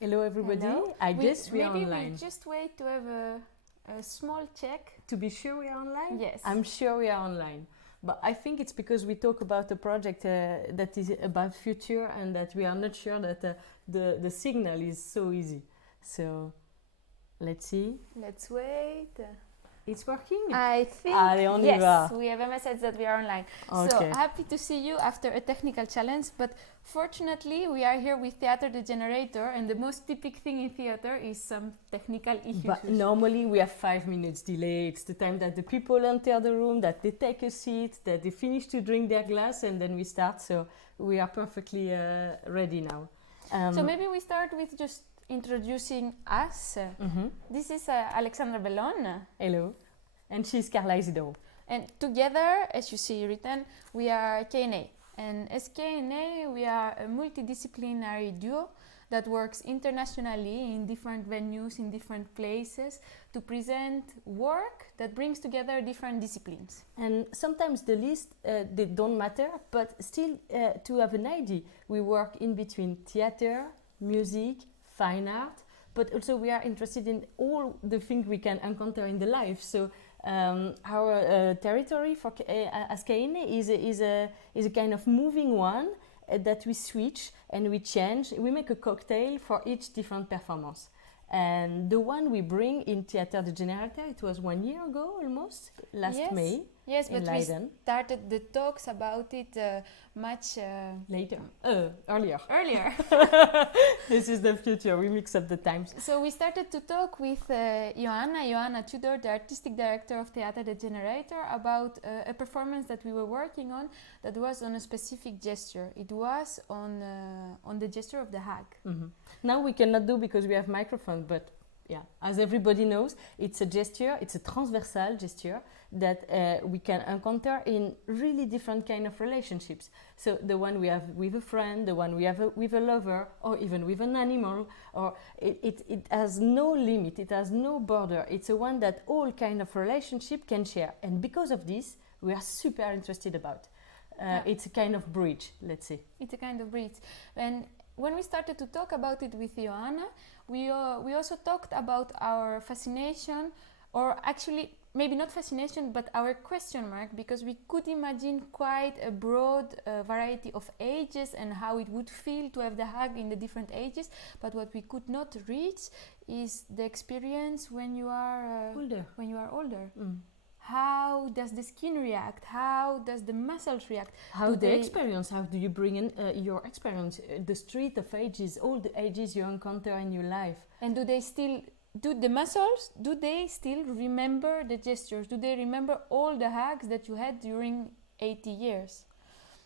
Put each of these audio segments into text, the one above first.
Hello everybody. Hello. I guess we are maybe online. We just wait to have a small check. To be sure we are online? Yes. I'm sure we are online. But I think it's because we talk about a project that is about future and that we are not sure that the signal is so easy. So let's see. Let's wait. It's working? I think Allez, on y yes, va. we have a message that we are online. Okay. So happy to see you after a technical challenge, but fortunately we are here with Theater the Generator, and the most typical thing in theater is some technical issues. But normally we have 5 minutes delay. It's the time that the people enter the room, that they take a seat, that they finish to drink their glass, and then we start. So we are perfectly ready now. So maybe we start with just introducing us. This is Alexandra Bellon. Hello. And she's Karla Isidorou. And together, as you see written, we are K&A. And as K&A, we are a multidisciplinary duo that works internationally in different venues, in different places, to present work that brings together different disciplines. And sometimes the list, they don't matter, but still to have an idea. We work in between theater, music, fine art, but also we are interested in all the things we can encounter in the life. So our territory for as K&A is a kind of moving one that we switch and we change. We make a cocktail for each different performance. And the one we bring in Theater the Generator, it was 1 year ago almost, last May. Yes, but Leiden. we started the talks about it much later. Earlier. Earlier. This is the future, we mix up the times. So we started to talk with Johanna Tudor, the artistic director of Theater the Generator, about a performance that we were working on that was on a specific gesture. It was on the gesture of the hag. Now we cannot do because we have microphone, but yeah, as everybody knows, it's a gesture, it's a transversal gesture that we can encounter in really different kind of relationships. So the one we have with a friend, the one we have with a lover, or even with an animal, or it has no limit, it has no border. It's a one that all kind of relationship can share. And because of this, we are super interested about. It's a kind of bridge, let's say. It's a kind of bridge. And when we started to talk about it with Johanna, we also talked about our fascination, or actually maybe not fascination, but our question mark, because we could imagine quite a broad variety of ages and how it would feel to have the hag in the different ages. But what we could not reach is the experience when you are older. How does the skin react? How does the muscles react? How the experience? How do you bring in your experience? The street of ages, all the ages you encounter in your life. And do the muscles, do they still remember the gestures? Do they remember all the hags that you had during 80 years?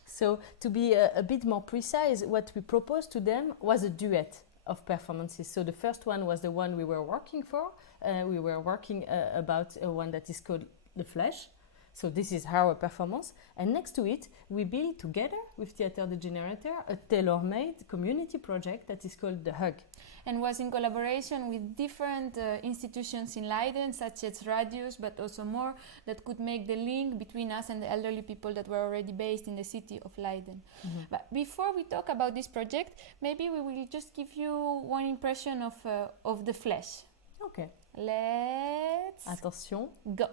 So to be a bit more precise, what we proposed to them was a duet of performances. So the first one was the one we were working for. We were working about one that is called The Flesh. So this is our performance. And next to it, we built together with Theater the Generator a tailor-made community project that is called The Hug. And was in collaboration with different institutions in Leiden, such as Radius, but also more, that could make the link between us and the elderly people that were already based in the city of Leiden. But before we talk about this project, maybe we will just give you one impression of The Flesh. Okay. Let's Attention. go.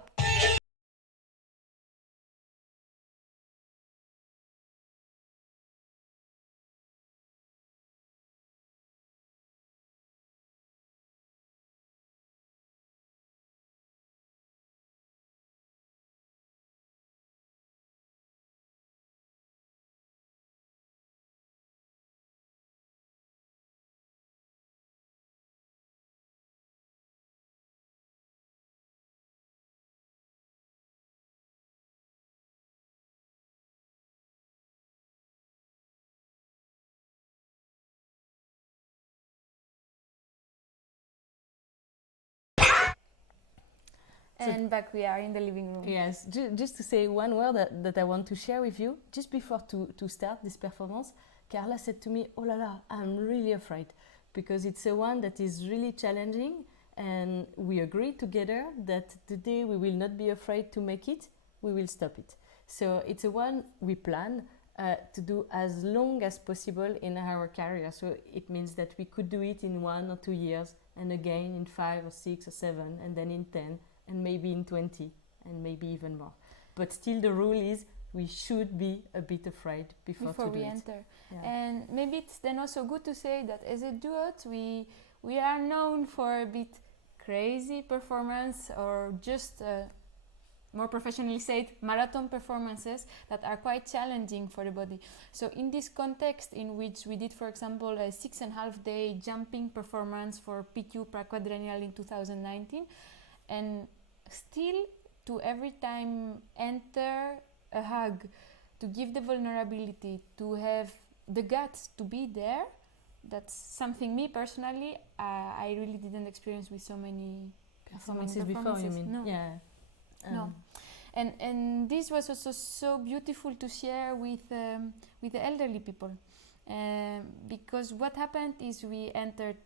And back we are in the living room. Yes, just to say one word that I want to share with you. Just before to start this performance, Karla said to me, "Oh la la, I'm really afraid," because it's a one that is really challenging, and we agreed together that the day we will not be afraid to make it, we will stop it. So it's a one we plan to do as long as possible in our career. So it means that we could do it in 1 or 2 years, and again in 5 or 6 or 7, and then in 10, and maybe in 20, and maybe even more. But still the rule is we should be a bit afraid before to we do it. enter. Yeah. And maybe it's then also good to say that as a duet, we are known for a bit crazy performance, or just more professionally said, marathon performances that are quite challenging for the body. So in this context in which we did, for example, a 6.5 day jumping performance for PQ quadrennial in 2019, and still to every time enter a hug, to give the vulnerability, to have the guts to be there, that's something me personally, I really didn't experience with so many Performances before, you mean? No. Yeah. No. And this was also so beautiful to share with the elderly people, because what happened is we entered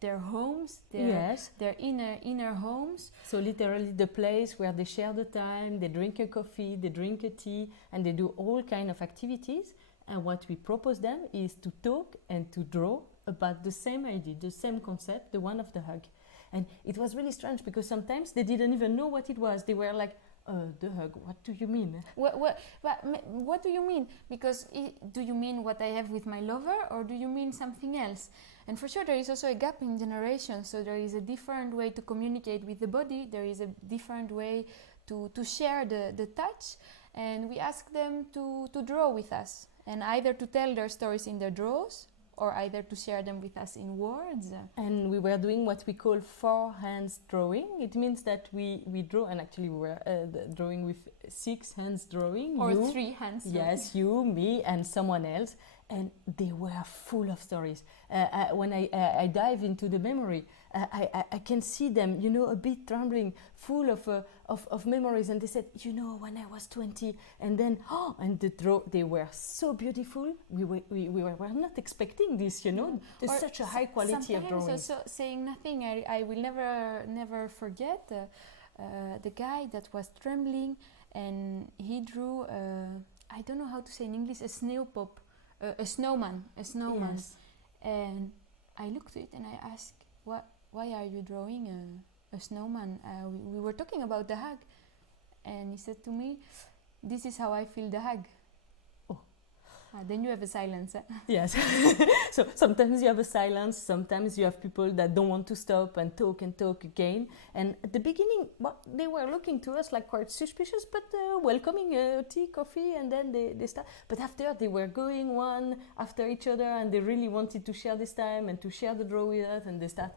their homes, their inner homes. So literally the place where they share the time, they drink a coffee, they drink a tea, and they do all kind of activities. And what we propose them is to talk and to draw about the same idea, the same concept, the one of the hug. And it was really strange because sometimes they didn't even know what it was. They were like, the hug, what do you mean? What do you mean? Because do you mean what I have with my lover, or do you mean something else? And for sure there is also a gap in generations, so there is a different way to communicate with the body, there is a different way to share the touch, and we ask them to draw with us, and either to tell their stories in their draws, or either to share them with us in words. And we were doing what we call 4 hands drawing. It means that we draw, and actually we were drawing with 6 hands drawing. Or 3 hands drawing. Yes, you, me, and someone else. And they were full of stories. When I dive into the memory, I can see them, a bit trembling, full of memories. And they said, when I was 20, and then, and the draw, they were so beautiful. We were not expecting this, There's such a high quality of drawing. Sometimes also saying nothing. I will never forget the guy that was trembling, and he drew, I don't know how to say in English, a snail pop. A snowman. Yes. And I looked at it and I asked, why are you drawing a snowman? We were talking about the hug, and he said to me, this is how I feel the hug. Then you have a silence. Yes. So sometimes you have a silence, sometimes you have people that don't want to stop and talk again. And at the beginning, they were looking to us like quite suspicious, but welcoming tea, coffee, and then they start. But after, they were going one after each other, and they really wanted to share this time and to share the draw with us, and they start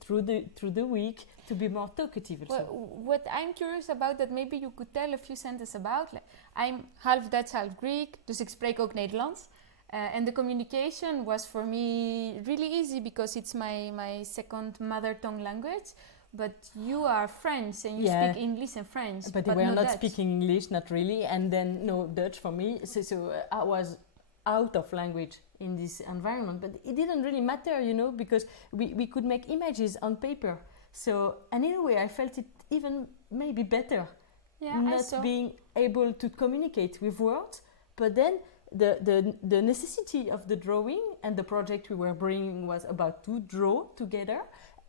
through the week to be more talkative also. What I'm curious about, that maybe you could tell a few sentences about, like, I'm half Dutch, half Greek, dus ik spreek ook Nederlands. And the communication was for me really easy because it's my second mother tongue language. But you are French and you speak English and French. But they were not Dutch. speaking English, not really, and then no Dutch for me. So I was out of language in this environment, but it didn't really matter, because we could make images on paper. So, and in a way I felt it even maybe better, not being able to communicate with words, but then the necessity of the drawing and the project we were bringing was about to draw together.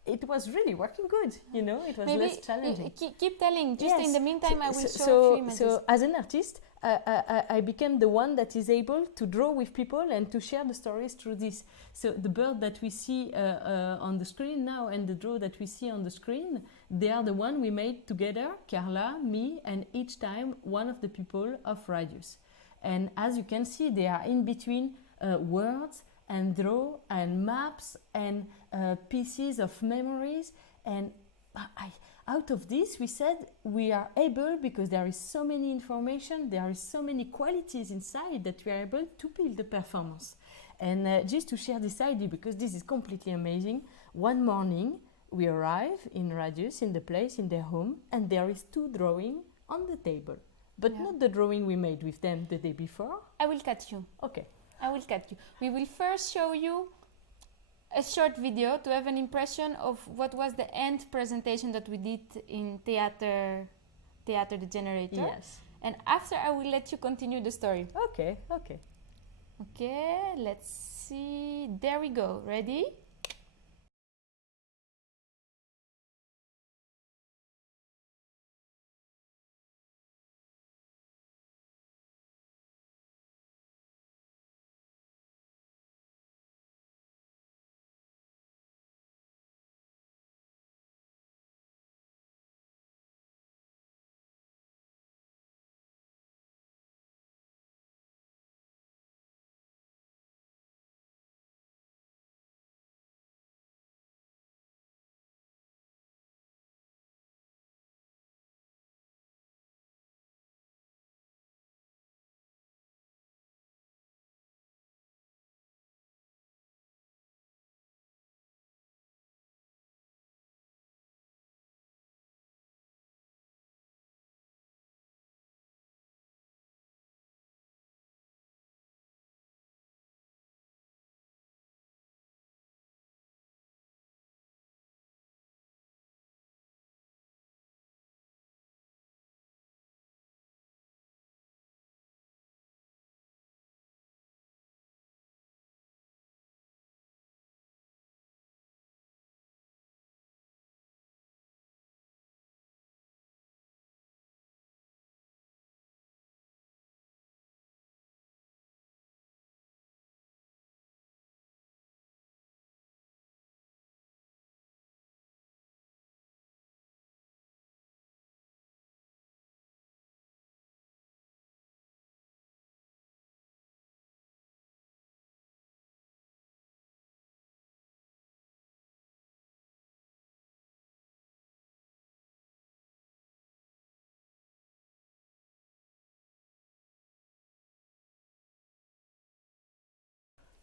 It was really working good, it was maybe less challenging. Keep telling, just in the meantime I will show a few images. So as an artist, I became the one that is able to draw with people and to share the stories through this. So the bird that we see on the screen now and the draw that we see on the screen, they are the one we made together, Karla, me, and each time one of the people of Radius. And as you can see, they are in between words and draw and maps and pieces of memories. And out of this, we said we are able, because there is so many information, there is so many qualities inside, that we are able to build the performance. And just to share this idea, because this is completely amazing, one morning we arrive in Radius, in the place, in their home, and there is 2 drawing on the table. But not the drawing we made with them the day before. I will cut you. Okay. I will cut you. We will first show you a short video to have an impression of what was the end presentation that we did in Theater the Generator. Yes. And after I will let you continue the story. Okay. Okay, let's see. There we go. Ready?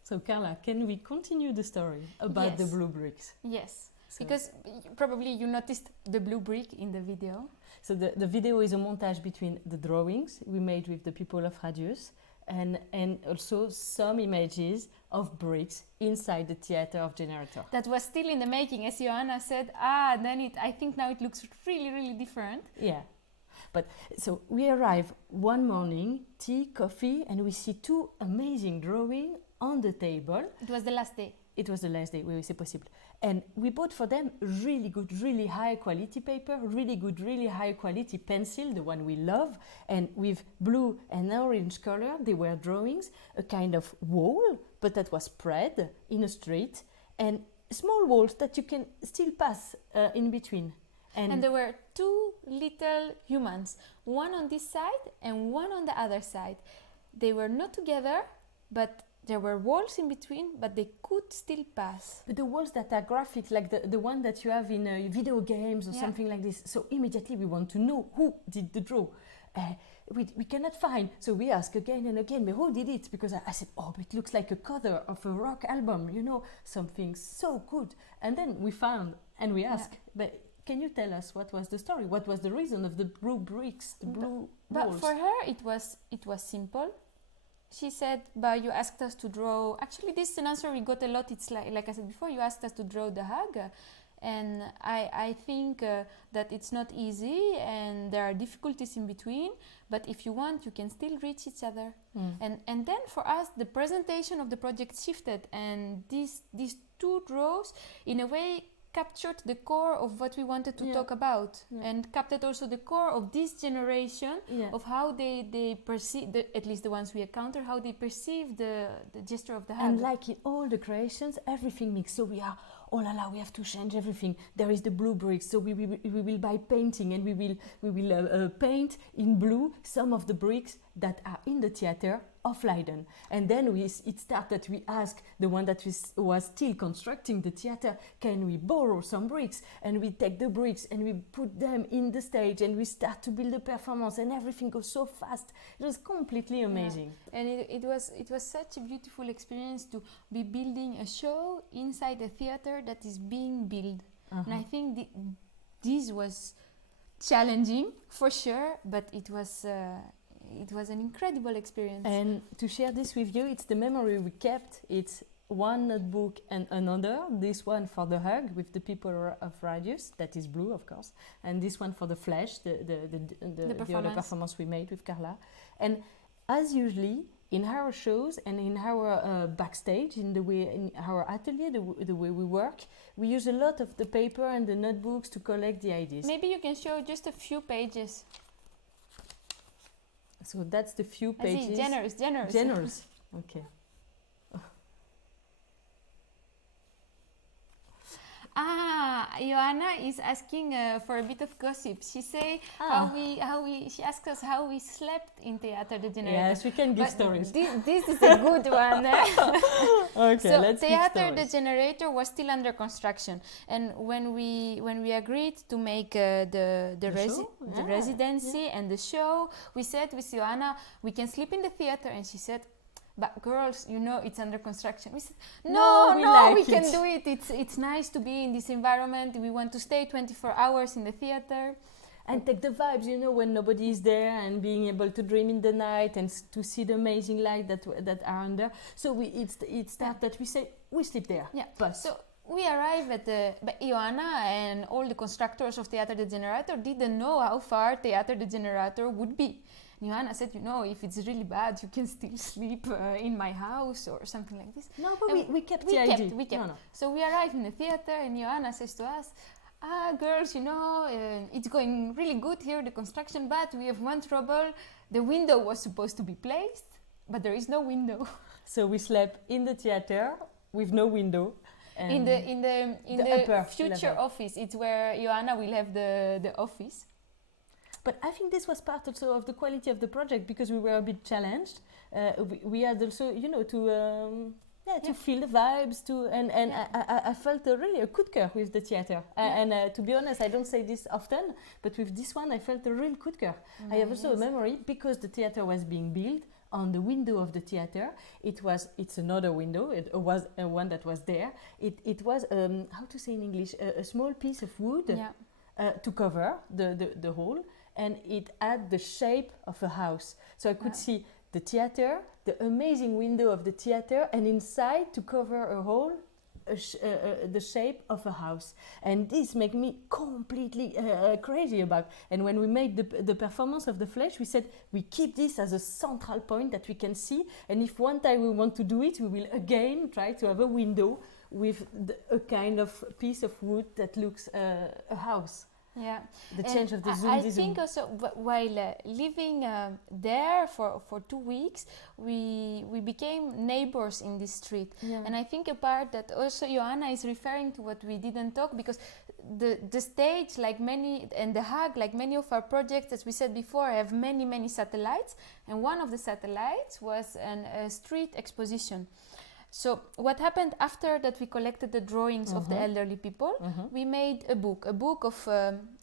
So Karla, can we continue the story about the Yes. blue bricks? Yes. So- Because probably you noticed the blue brick in the video. So the video is a montage between the drawings we made with the people of Radius and also some images of bricks inside the theater of Generator. That was still in the making, as Johanna said. Then I think now it looks really, really different. Yeah. But so we arrive one morning, tea, coffee, and we see two amazing drawings on the table. It was the last day. It was the last day, oui, c'est possible. And we bought for them really good, really high quality paper, really good, really high quality pencil, the one we love. And with blue and orange color, they were drawings, a kind of wall, but that was spread in a street, and small walls that you can still pass in between. And there were two little humans, one on this side and one on the other side. They were not together, but there were walls in between, but they could still pass. But the walls that are graphic, like the one that you have in video games or Yeah. something like this. So immediately we want to know who did the draw. We cannot find, so we ask again and again, but who did it? Because I said, oh, but it looks like a cover of a rock album, you know, something so good. And then we found and we asked, but can you tell us what was the story? What was the reason of the blue bricks, the blue But walls? for her, it was simple. She said, but you asked us to draw. Actually, this is an answer we got a lot. It's like I said before, you asked us to draw the hug. And I think that it's not easy and there are difficulties in between. But if you want, you can still reach each other. And then for us, the presentation of the project shifted. And these two draws, in a way, captured the core of what we wanted to talk about, and captured also the core of this generation of how they perceive, at least the ones we encounter, how they perceive the gesture of the hand. And like in all the creations, everything mixed. So we are, oh la la, we have to change everything. There is the blue bricks, so we will buy painting, and we will paint in blue some of the bricks that are in the theater of Leiden. And then it started, we asked the one that was still constructing the theater, can we borrow some bricks? And we take the bricks and we put them in the stage and we start to build the performance, and everything goes so fast. It was completely amazing. Yeah. And it was such a beautiful experience to be building a show inside a theater that is being built. And I think this was challenging for sure, but it was an incredible experience. And to share this with you, it's the memory we kept. It's one notebook and another. This one for the hug with the people of Radius, that is blue, of course, and this one for the flash, the other performance we made with Karla. And as usually in our shows and in our backstage, in our atelier, the way we work, we use a lot of the paper and the notebooks to collect the ideas. Maybe you can show just a few pages. So that's the few pages. I see, generous. Generous. Okay. Joanna is asking for a bit of gossip. She she asks us how we slept in Theater de Generator. Yes, we can give stories. This is a good one. Okay, so let's Theater de Generator was still under construction, and when we agreed to make the residency and the show, we said with Joanna, we can sleep in the theater, and she said, but girls, it's under construction. We said, no, we can do it. It's nice to be in this environment. We want to stay 24 hours in the theater. And take the vibes, when nobody is there, and being able to dream in the night and to see the amazing light that are under. So it's that we say, we sleep there. Yeah. But so we arrive but Joanna and all the constructors of Theater de Generator didn't know how far Theater de Generator would be. Joanna said, if it's really bad, you can still sleep in my house or something like this. No, but we kept the idea. We kept. No. So we arrive in the theater, and Joanna says to us, girls, it's going really good here, the construction, but we have one trouble. The window was supposed to be placed, but there is no window. So we slept in the theater with no window. In the future level. office, it's where Joanna will have the office. But I think this was part also of the quality of the project, because we were a bit challenged. We had also, to feel the vibes, I felt really a coup de cœur with the theater. And to be honest, I don't say this often, but with this one, I felt a real coup de cœur. I have also a memory, because the theater was being built. On the window of the theater, it's another window. It was one that was there. It was how to say in English, a small piece of wood to cover the hall. And it had the shape of a house. So I could see the theater, the amazing window of the theater, and inside, to cover a hole, the shape of a house. And this made me completely crazy about. And when we made the performance of the flesh, we said, we keep this as a central point that we can see. And if one time we want to do it, we will again try to have a window with a kind of piece of wood that looks a house. Yeah, the change of the zoom. I think also while living there for 2 weeks, we became neighbors in this street. Yeah. And I think a part that also Joanna is referring to what we didn't talk, because the stage, and the hug, like many of our projects, as we said before, have many satellites. And one of the satellites was a street exposition. So what happened after that, we collected the drawings of the elderly people. We made a book of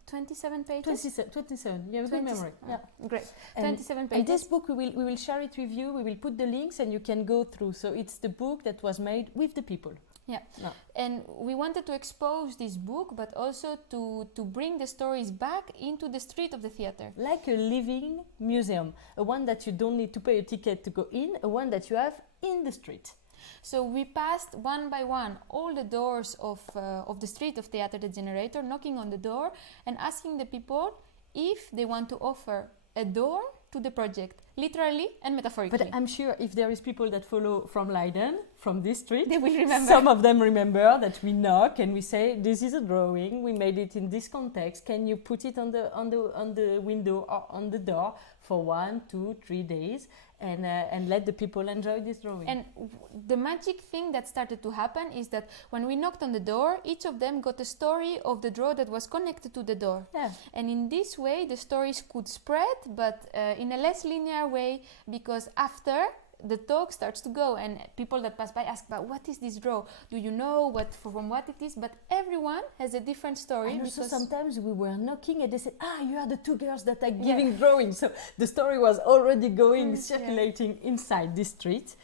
27 pages. 27. Yeah, good memory. Yeah, great. 27 pages. And this book, we will share it with you. We will put the links, and you can go through. So it's the book that was made with the people. Yeah. And we wanted to expose this book, but also to bring the stories back into the street of the theater. Like a living museum, a one that you don't need to pay a ticket to go in, a one that you have in the street. So we passed one by one all the doors of the street of Theater de Generator, knocking on the door and asking the people if they want to offer a door to the project, literally and metaphorically. But I'm sure if there is people that follow from Leiden, from this street, they will remember. Some of them remember that we knock and we say, this is a drawing, we made it in this context, can you put it on the window or on the door for 1, 2, 3 days, and let the people enjoy this drawing. And the magic thing that started to happen is that when we knocked on the door, each of them got a story of the draw that was connected to the door. Yeah. And in this way, the stories could spread, but in a less linear way, because after the talk starts to go, and people that pass by ask, but what is this draw? Do you know from what it is? But everyone has a different story. And also sometimes we were knocking and they said, you are the 2 girls that are giving drawings. So the story was already going, circulating inside this street.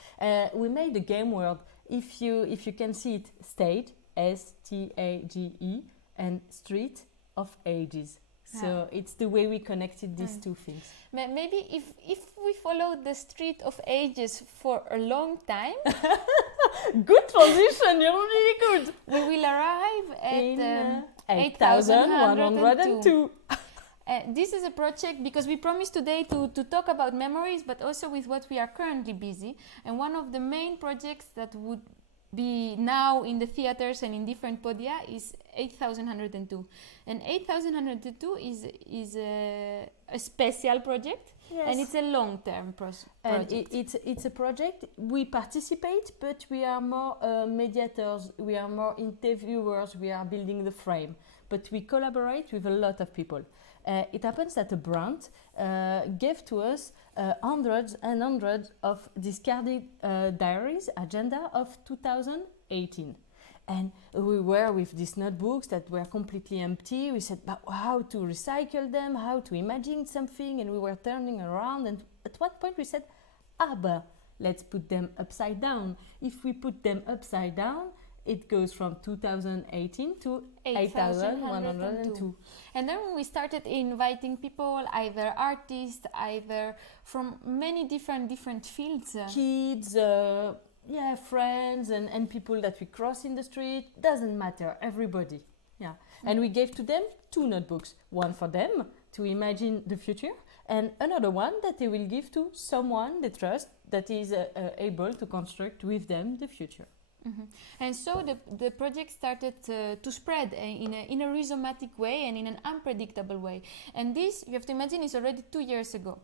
We made a game word. If you can see it, stage, STAGE, and street of ages. So it's the way we connected these two things. Maybe if we follow the street of ages for a long time, good transition, you're really good. we will arrive at 8,102. This is a project because we promised today to talk about memories, but also with what we are currently busy. And one of the main projects that would be now in the theaters and in different podia is 8,102. And 8,102 is a special project. Yes. And it's a long-term project. And it's a project. We participate, but we are more mediators, we are more interviewers, we are building the frame. But we collaborate with a lot of people. It happens that a brand gave to us hundreds and hundreds of discarded diaries, agenda of 2018. And we were with these notebooks that were completely empty. We said, but how to recycle them, how to imagine something, and we were turning around. And at one point we said, let's put them upside down. If we put them upside down, it goes from 2018 to 8,102. And then we started inviting people, either artists, either from many different fields. Kids, friends and people that we cross in the street, doesn't matter, everybody. Yeah. And we gave to them 2 notebooks, one for them to imagine the future, and another one that they will give to someone they trust that is able to construct with them the future. Mm-hmm. And so the project started to spread in a rhizomatic way and in an unpredictable way. And this, you have to imagine, is already 2 years ago.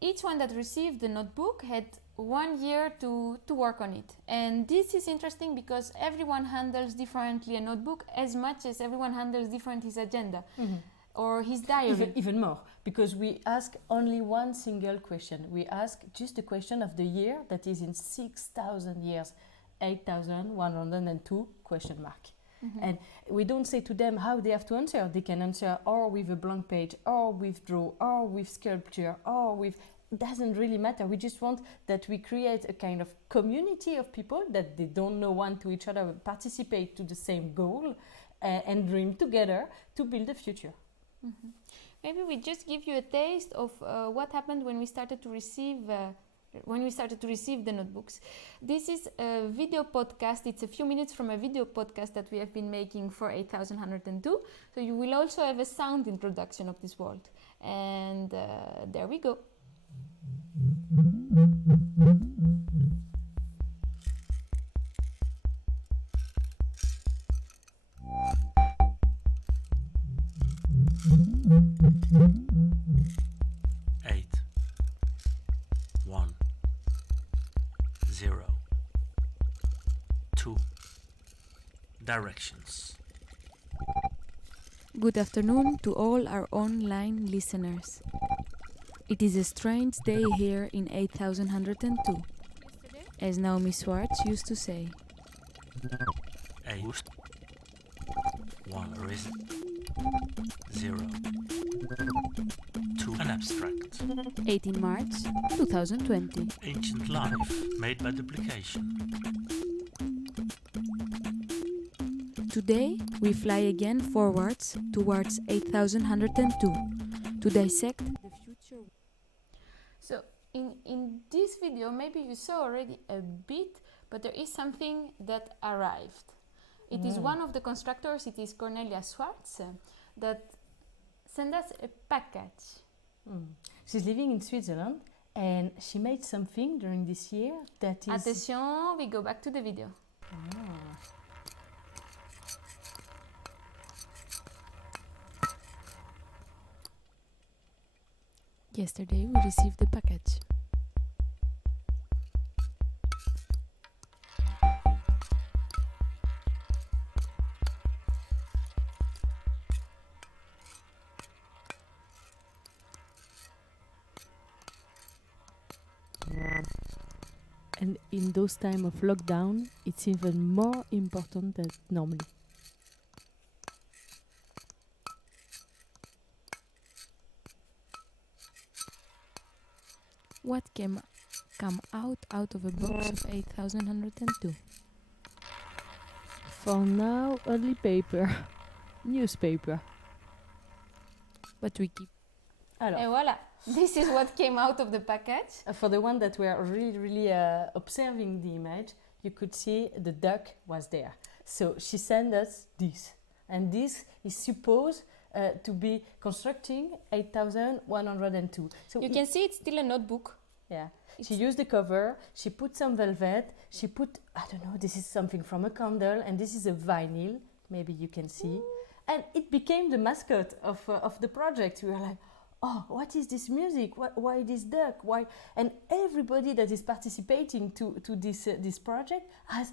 Each one that received the notebook had 1 year to work on it. And this is interesting because everyone handles differently a notebook as much as everyone handles different his agenda. Mm-hmm. Or his diary. Even more, because we ask only one single question. We ask just the question of the year that is in 6,000 years. 8,102 question mark. Mm-hmm. And we don't say to them how they have to answer. They can answer or with a blank page, or with draw, or with sculpture, or with... It doesn't really matter. We just want that we create a kind of community of people that they don't know one to each other, but participate to the same goal and dream together to build a future. Mm-hmm. Maybe we just give you a taste of what happened when we started to receive the notebooks. This is a video podcast. It's a few minutes from a video podcast that we have been making for 8,102. So you will also have a sound introduction of this world. And there we go. Directions. Good afternoon to all our online listeners. It is a strange day here in 8,102, as Naomi Swartz used to say. 8 1 reason 0 2 an abstract. 18 March 2020. Ancient life made by duplication. Today we fly again forwards towards 8,102 to dissect the future. So in this video maybe you saw already a bit, but there is something that arrived. It is one of the constructors, it is Cornelia Swartz, that sent us a package. She's living in Switzerland and she made something during this year that is... Attention, we go back to the video. Yesterday we received the package. And in those times of lockdown, it's even more important than normally. What come out of a box of 8,102? For now, only paper. Newspaper. but we keep. Alors, And voila, this is what came out of the package. for the one that were really observing the image, you could see the duck was there. So she sent us this. And this is supposed to be constructing 8,102. So You can see it's still a notebook. yeah. It's She used the cover, she put some velvet, she put, I don't know, this is something from a candle, and this is a vinyl, maybe you can see. And it became the mascot of the project. We were like, oh, what is this music? Why this duck? Why? And everybody that is participating to this project has,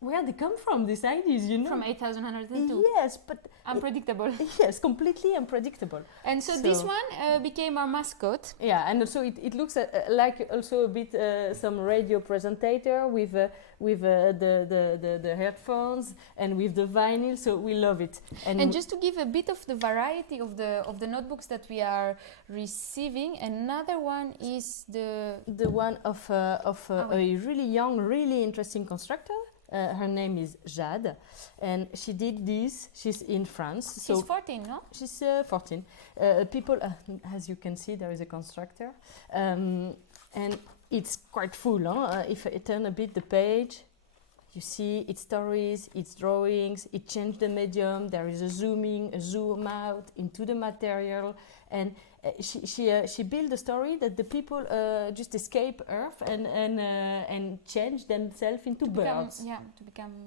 where they come from, these ideas, you know? from 8,102. Yes, but Unpredictable. yes, completely unpredictable. And so this one became our mascot. Yeah, and also it looks like also a bit some radio presentator with the headphones and with the vinyl. So we love it. And just to give a bit of the variety of the notebooks that we are receiving, another one is the one of a really young, really interesting constructor. Her name is Jade, and she did this. She's in France. She's 14, no? She's 14. People, as you can see, there is a constructor, and it's quite full. If I turn a bit the page, you see its stories, its drawings. It changed the medium. There is a zooming, a zoom out into the material, and she built a story that the people just escape Earth and change themselves into birds.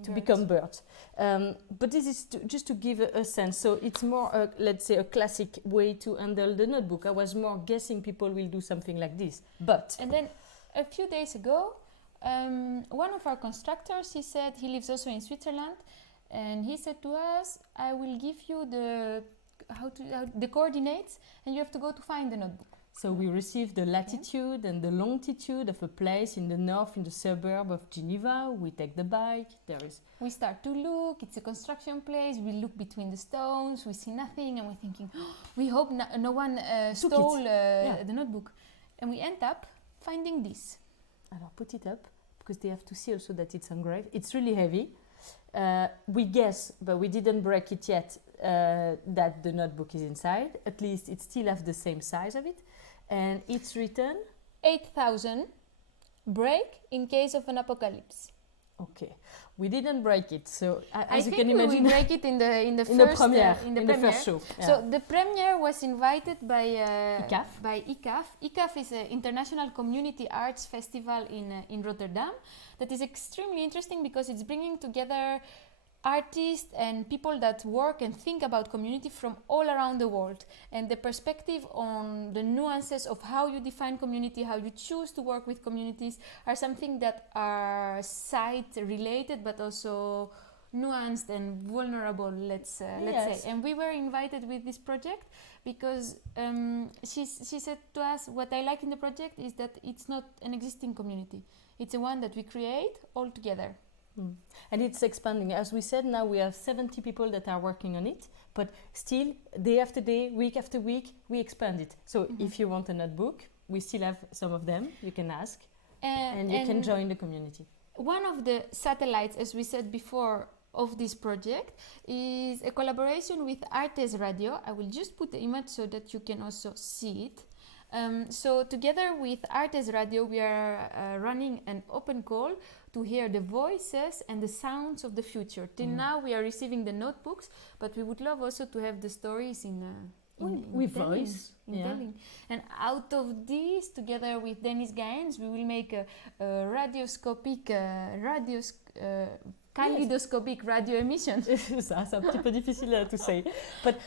To become birds. But this is just to give a sense. So it's more, let's say, a classic way to handle the notebook. I was more guessing people will do something like this. But And then a few days ago, one of our constructors, he said, he lives also in Switzerland, and he said to us, I will give you the coordinates, and you have to go to find the notebook. So we received the latitude and the longitude of a place in the north, in the suburb of Geneva. We take the bike. We start to look. It's a construction place. We look between the stones. We see nothing, and we're thinking, we hope no one stole the notebook. And we end up finding this. Alors put it up, because they have to see also that it's engraved. It's really heavy. We guess, but we didn't break it yet, that the notebook is inside. At least it still has the same size of it. And it's written 8,000 break in case of an apocalypse. Okay, we didn't break it, so I as you think can imagine, we break it in the first show. Yeah. So the premiere was invited by Icaf. Icaf. Icaf is an international community arts festival in Rotterdam that is extremely interesting because it's bringing together artists and people that work and think about community from all around the world, and the perspective on the nuances of how you define community, how you choose to work with communities, are something that are site related but also nuanced and vulnerable, let's say. And we were invited with this project because she said to us, what I like in the project is that it's not an existing community, it's a one that we create all together. And it's expanding. As we said, now we have 70 people that are working on it, but still, day after day, week after week, we expand it. So if you want a notebook, we still have some of them, you can ask, and you can join the community. One of the satellites, as we said before, of this project is a collaboration with Artes Radio. I will just put the image so that you can also see it. So together with Artes Radio, we are running an open call to hear the voices and the sounds of the future. Till now we are receiving the notebooks, but we would love also to have the stories in voice. Telling. And out of this, together with Dennis Gaines, we will make a kaleidoscopic radio emission. Ça, c'est un petit peu difficile to say. But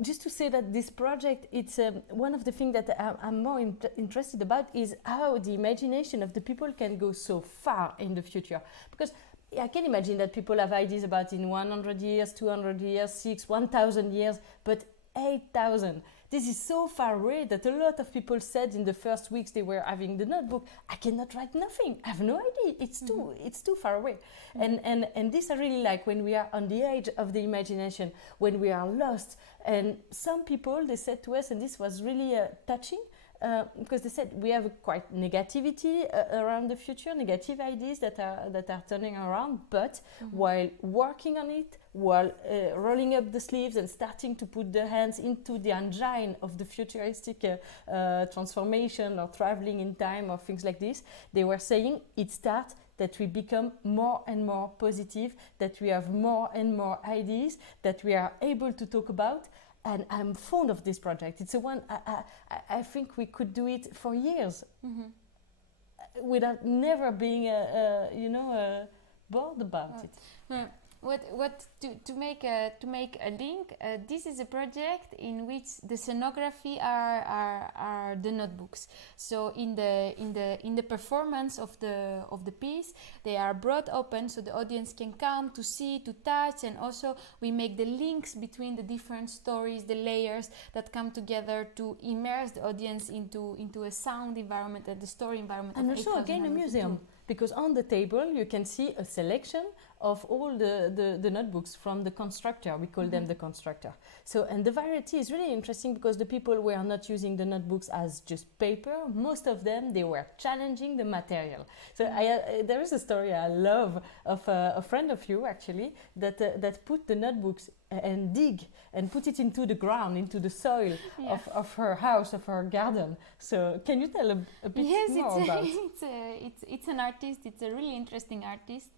just to say that this project, it's one of the things that I'm more interested about is how the imagination of the people can go so far in the future. Because I can imagine that people have ideas about in 100 years, 200 years, 1,000 years, but 8,000. This is so far away that a lot of people said in the first weeks they were having the notebook, I cannot write nothing. I have no idea. It's too far away. And this I really like when we are on the edge of the imagination, when we are lost. And some people, they said to us, and this was really touching, because they said we have a quite negativity around the future, negative ideas that are turning around, but while working on it, while rolling up the sleeves and starting to put the hands into the engine of the futuristic transformation or traveling in time or things like this, they were saying it starts that we become more and more positive, that we have more and more ideas, that we are able to talk about. And I'm fond of this project. It's a one, I think we could do it for years without never being, bored about it. What to make a link? This is a project in which the scenography are the notebooks. So in the performance of the piece, they are brought open so the audience can come to see, to touch, and also we make the links between the different stories, the layers that come together to immerse the audience into a sound environment and the story environment. And also again a museum, because on the table you can see a selection of all the notebooks from the constructor. We call them the constructor. So, and the variety is really interesting because the people were not using the notebooks as just paper. Most of them, they were challenging the material. So there is a story I love of a friend of you actually that put the notebooks and dig and put it into the ground, into the soil of her house, of her garden. So can you tell a bit more about it? It's an artist. It's a really interesting artist.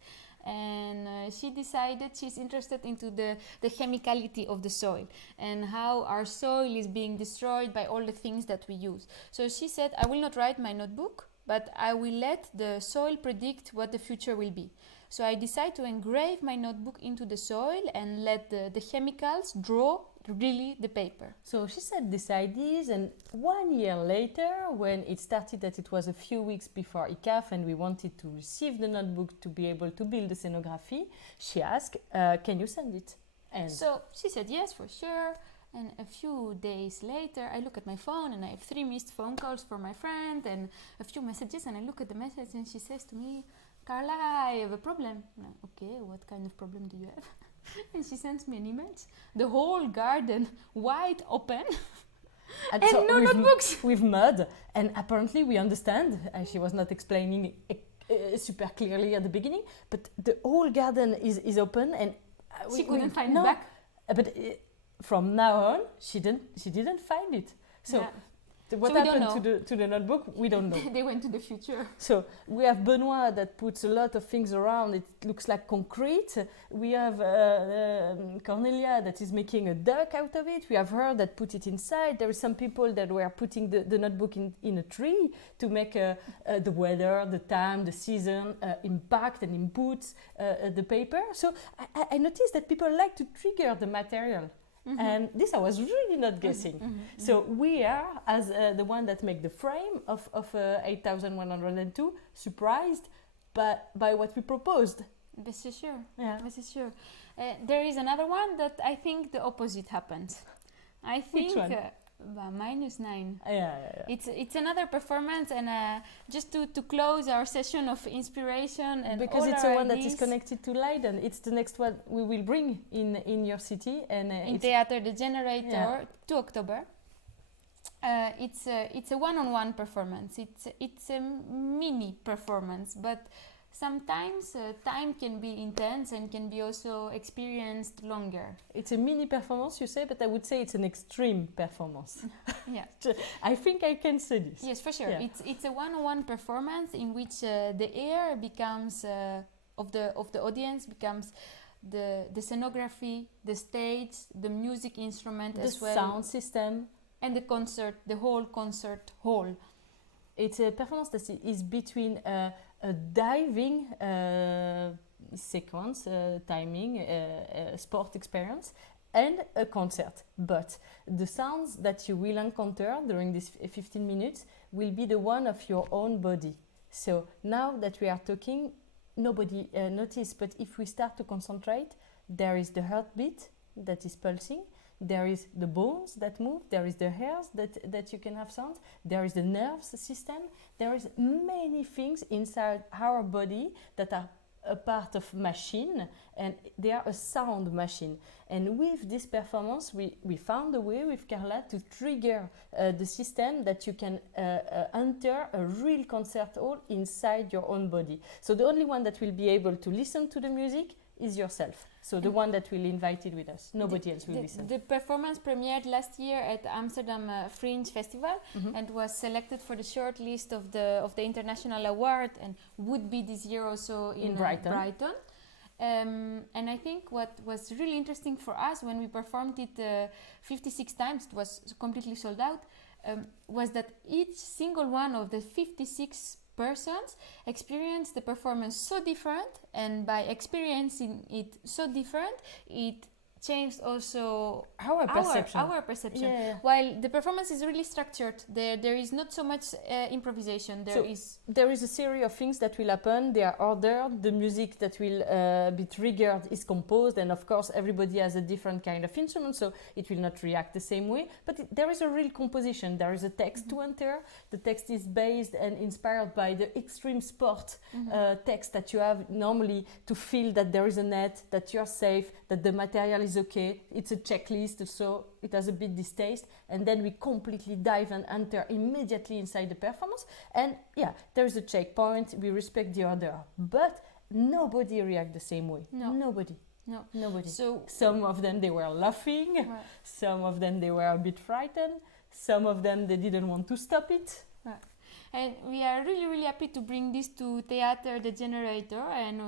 And she decided she's interested into the chemicality of the soil and how our soil is being destroyed by all the things that we use. So she said, I will not write my notebook, but I will let the soil predict what the future will be. So I decided to engrave my notebook into the soil and let the chemicals draw really the paper. So she said these ideas, and 1 year later, when it started, that it was a few weeks before Icaf and we wanted to receive the notebook to be able to build the scenography, she asked, can you send it? And so she said yes, for sure. And a few days later, I look at my phone and I have 3 missed phone calls from my friend and a few messages, and I look at the message and she says to me, Karla, I have a problem. Okay, what kind of problem do you have? And she sends me an image, the whole garden wide open and so no notebooks. With mud, and apparently we understand, she was not explaining super clearly at the beginning, but the whole garden is open and she couldn't find it back. But from now on, she didn't find it. So what happened to the notebook, we don't know. They went to the future. So we have Benoit that puts a lot of things around. It looks like concrete. We have Cornelia that is making a duck out of it. We have her that put it inside. There are some people that were putting the notebook in a tree to make the weather, the time, the season impact and input the paper. So I noticed that people like to trigger the material. And this I was really not guessing. So we are, as the one that make the frame of 8102, surprised by what we proposed. This is sure. Yeah. This is sure. There is another one that I think the opposite happened. I think Which one? -9. Yeah. It's another performance, and just to close our session of inspiration and because all it's our the one that ideas, is connected to Leiden. It's the next one we will bring in your city and in Theater the Generator 2 October. It's a one-on-one performance. It's a mini performance, but sometimes time can be intense and can be also experienced longer. It's a mini performance, you say, but I would say it's an extreme performance. Yeah. I think I can say this. Yes, for sure. Yeah. It's a one-on-one performance in which the air becomes of the audience becomes the scenography, the stage, the music instrument, as well, the sound system, and the whole concert hall. It's a performance that is between a diving sequence, timing, sport experience, and a concert. But the sounds that you will encounter during these 15 minutes will be the one of your own body. So now that we are talking, nobody noticed, but if we start to concentrate, there is the heartbeat that is pulsing. There is the bones that move, there is the hairs that you can have sounds, there is the nerves system, there is many things inside our body that are a part of machine, and they are a sound machine. And with this performance, we found a way with Karla to trigger the system that you can enter a real concert hall inside your own body. So the only one that will be able to listen to the music is yourself. So the one that will invite it with us. Nobody else will listen. The performance premiered last year at the Amsterdam Fringe Festival and was selected for the short list of the international award, and would be this year also in Brighton. And I think what was really interesting for us when we performed it 56 times, it was completely sold out, was that each single one of the 56 persons experienced the performance so different, and by experiencing it so different, it changed also our perception. Yeah. While the performance is really structured, there is not so much improvisation. There is a series of things that will happen. They are ordered. The music that will be triggered is composed, and of course everybody has a different kind of instrument, so it will not react the same way. But there is a real composition. There is a text to enter. The text is based and inspired by the extreme sport text that you have normally to feel that there is a net, that you're safe, that the material is okay. It's a checklist, so it has a bit distaste, and then we completely dive and enter immediately inside the performance. And there is a checkpoint. We respect the order, but nobody reacts the same way. No. Nobody. So some of them, they were laughing. Some of them, they were a bit frightened. Some of them, they didn't want to stop it. And we are really, really happy to bring this to Theater the Generator. And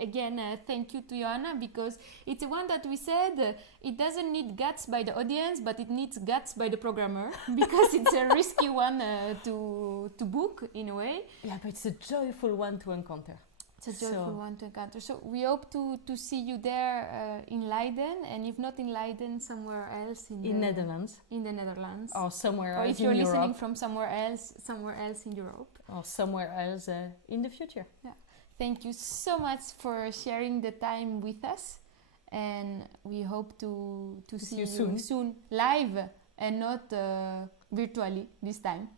again, thank you to Joanna, because it's one that we said it doesn't need guts by the audience, but it needs guts by the programmer, because it's a risky one to book in a way. Yeah, but it's a joyful one to encounter. It's a joyful one to encounter. So we hope to see you there in Leiden, and if not in Leiden, somewhere else in the Netherlands. Or somewhere or else if you're in listening Europe. from somewhere else in Europe. Or somewhere else in the future. Yeah. Thank you so much for sharing the time with us, and we hope to see you soon live, and not virtually this time.